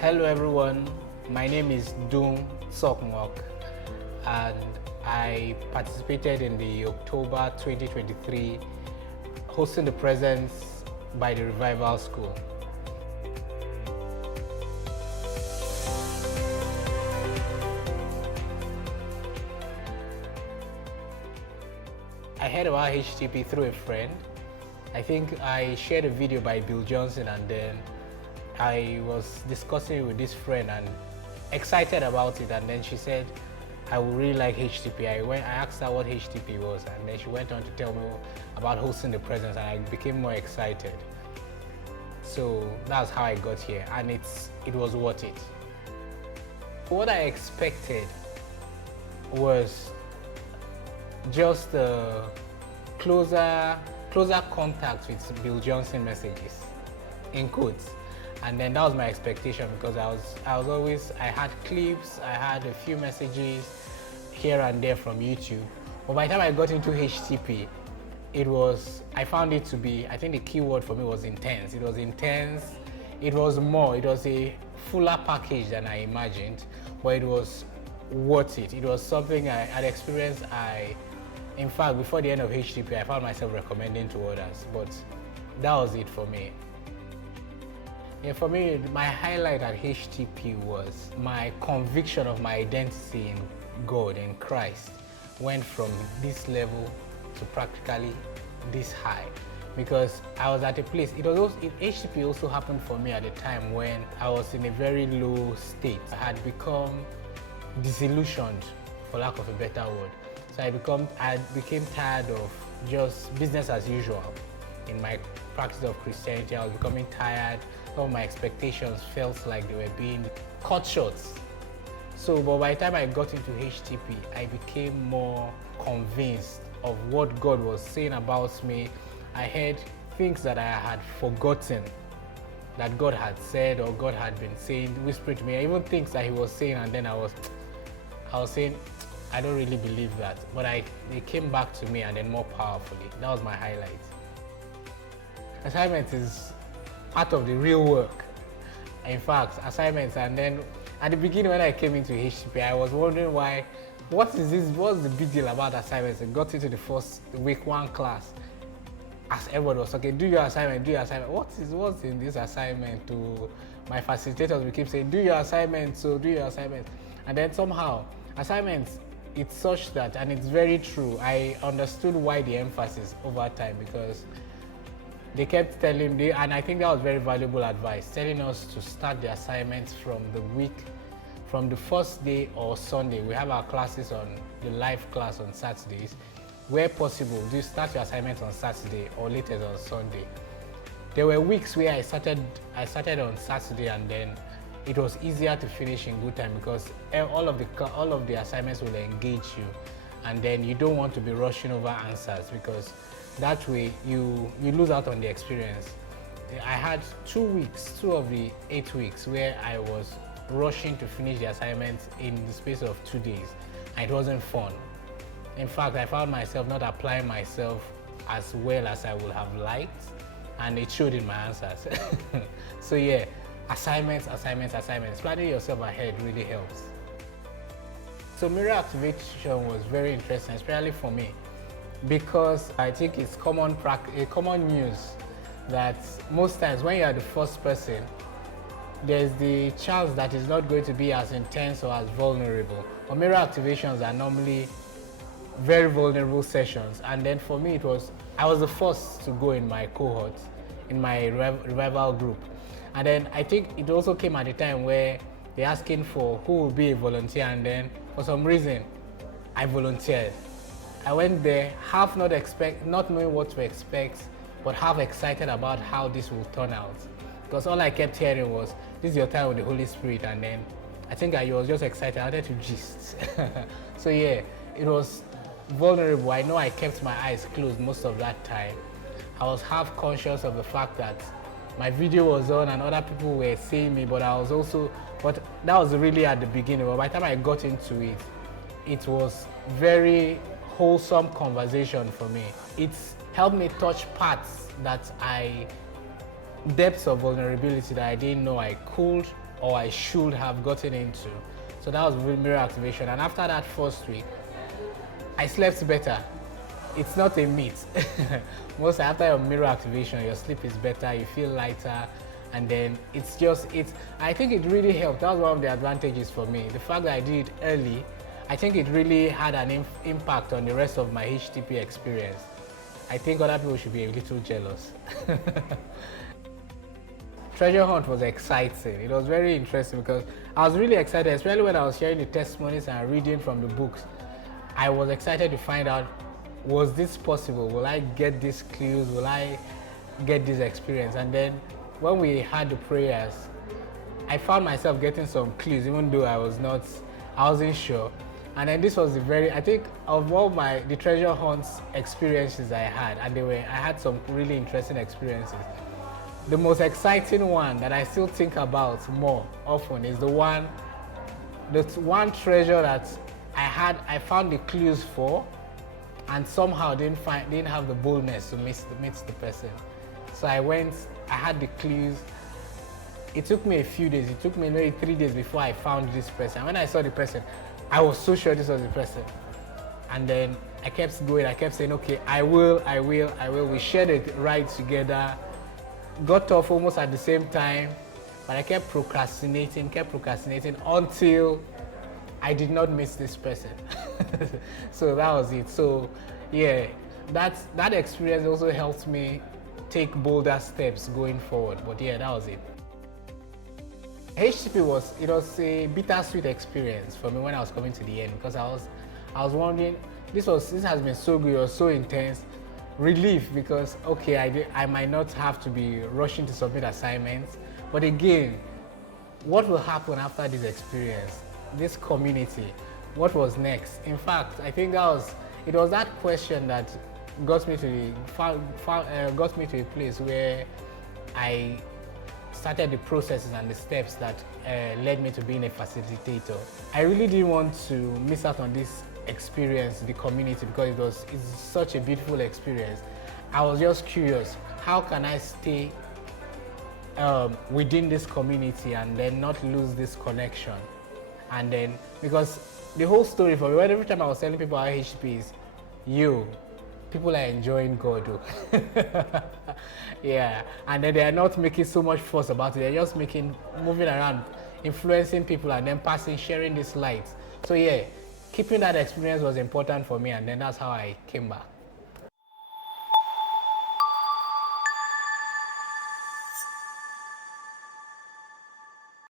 Hello everyone, my name is Dhung and I participated in the October 2023 Hosting the Presence by the Revival School. I heard about HTP through a friend. I think I shared a video by Bill Johnson, and then I was discussing it with this friend and excited about it, and then she said I would really like HTP. I asked her what HTP was, and then she went on to tell me about Hosting the Presence, and I became more excited. So that's how I got here, and it was worth it. What I expected was just closer contact with Bill Johnson messages, in quotes. And then that was my expectation, because I had clips, I had a few messages here and there from YouTube. But by the time I got into HTP, I found it to be, I think the key word for me was intense. It was intense, it was a fuller package than I imagined, but it was worth it. It was something I had experienced. In fact, before the end of HTP, I found myself recommending to others, but that was it for me. Yeah, for me, my highlight at HTP was my conviction of my identity in God, in Christ, went from this level to practically this high, because I was at a place. HTP also happened for me at a time when I was in a very low state. I had become disillusioned, for lack of a better word. So I became tired of just business as usual in my practice of Christianity. I was becoming tired. Some of my expectations felt like they were being cut short. So, but by the time I got into HTP, I became more convinced of what God was saying about me. I heard things that I had forgotten that God had said, or God had been saying, whispering to me. Even things that He was saying, and then I was saying, I don't really believe that. But they came back to me, and then more powerfully. That was my highlight. Assignment is part of the real work. In fact, assignments, and then at the beginning when I came into HTP, I was wondering what's the big deal about assignments? I got into the first week one class, as everyone was talking, do your assignment. What's in this assignment? My facilitators will keep saying, do your assignment, and then somehow assignments, it's such that, and it's very true, I understood why the emphasis over time, because they kept telling me, and I think that was very valuable advice, telling us to start the assignments from the first day or Sunday. We have our classes on the live class on Saturdays. Where possible, do start your assignments on Saturday or latest on Sunday. There were weeks where I started on Saturday, and then it was easier to finish in good time, because all of the assignments will engage you, and then you don't want to be rushing over answers, because that way you lose out on the experience. I had 2 weeks, 2 of the 8 weeks, where I was rushing to finish the assignments in the space of 2 days, and it wasn't fun. In fact, I found myself not applying myself as well as I would have liked, and it showed in my answers. So yeah, assignments. Planning yourself ahead really helps. So mirror activation was very interesting, especially for me, because I think it's common news that most times when you are the first person, there's the chance that it's not going to be as intense or as vulnerable. But mirror activations are normally very vulnerable sessions, and then for me I was the first to go in my cohort, in my revival group, and then I think it also came at a time where they're asking for who will be a volunteer, and then for some reason I volunteered. I went there half not knowing what to expect, but half excited about how this will turn out, because all I kept hearing was, this is your time with the Holy Spirit, and then I think I was just excited. I wanted to gist. So yeah, it was vulnerable. I know I kept my eyes closed most of that time. I was half conscious of the fact that my video was on and other people were seeing me, but that was really at the beginning. But by the time I got into it, it was very wholesome conversation for me. It's helped me touch parts depths of vulnerability that I didn't know I could or I should have gotten into. So that was mirror activation. And after that first week, I slept better. It's not a myth. Most after your mirror activation, your sleep is better, you feel lighter, and then I think it really helped. That was one of the advantages for me. The fact that I did it early, I think it really had an impact on the rest of my HTP experience. I think other people should be a little jealous. Treasure hunt was exciting. It was very interesting because I was really excited, especially when I was sharing the testimonies and reading from the books. I was excited to find out, was this possible? Will I get these clues? Will I get this experience? And then when we had the prayers, I found myself getting some clues, even though I wasn't sure. And then this was I think of all the treasure hunts experiences I had, and I had some really interesting experiences. The most exciting one that I still think about more often is the one treasure that I found the clues for, and somehow didn't have the boldness to meet the person. So I had the clues. It took me a few days. It took me maybe 3 days before I found this person. When I saw the person, I was so sure this was the person. And then I kept going. I kept saying, okay, I will. We shared it right together. Got off almost at the same time, but I kept procrastinating until I did not miss this person. So that was it. So yeah, that experience also helped me take bolder steps going forward. But yeah, that was it. HTP was a bittersweet experience for me when I was coming to the end, because I was wondering, this has been so good, it was so intense. Relief, because okay, I might not have to be rushing to submit assignments, but again, what will happen after this experience, this community, what was next? In fact, I think it was that question that got me to a place where I started the processes and the steps that led me to being a facilitator. I really didn't want to miss out on this experience, the community, because it's such a beautiful experience. I was just curious, how can I stay within this community and then not lose this connection? And then, because the whole story for me, every time I was telling people about HTP is, people are enjoying God. Yeah, and then they are not making so much fuss about it. They're just moving around, influencing people, and then sharing this light. So yeah, keeping that experience was important for me, and then that's how I came back.